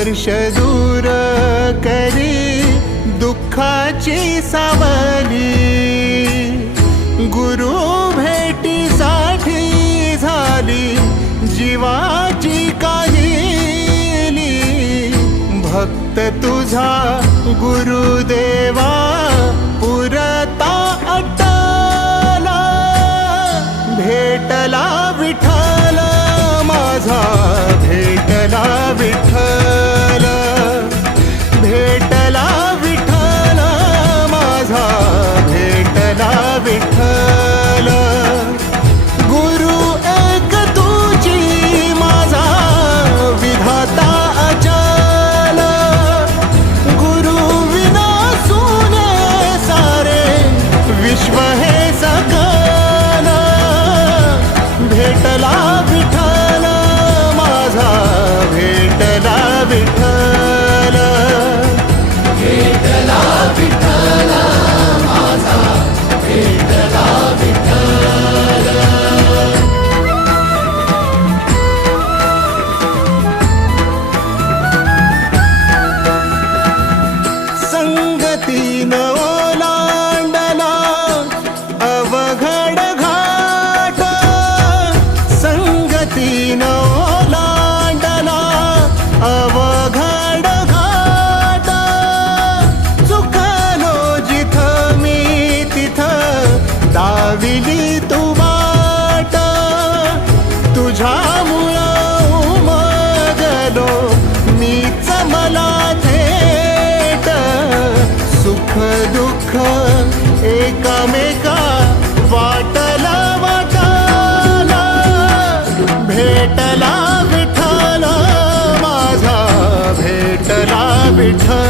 स्पर्श दूर करी दुःखाची सावली, गुरु भेटीसाठी झाली जीवाची काहिली। भक्त तुझा गुरुदेवा पुरता अटला, भेटला विठ्ठल माझा, भेटला विठ्ठल, भेटला विठ्ठल माझा, भेटला विठ्ठल। गुरु एक तुझी माझा विधाता अचल, गुरु विना सुने सारे विश्व हे सकल। भेटला विठ्ठल माझा, भेटला विठ्ठल, भेटला विठ्ठल माझा, भेटला विठ्ठल। संगतीन ओलांडला अवघड घाट, संगतीन ओलांडला अवघड घाट। चुकलो जिथं मी तिथं दाविली तू वाट, तुझ्यामुळं उमगलो मीच मला थेट। सुख दुःख एकामेका वाटला वाटाला, भेटला विठ्ठल माझा, भेटला विठ्ठल।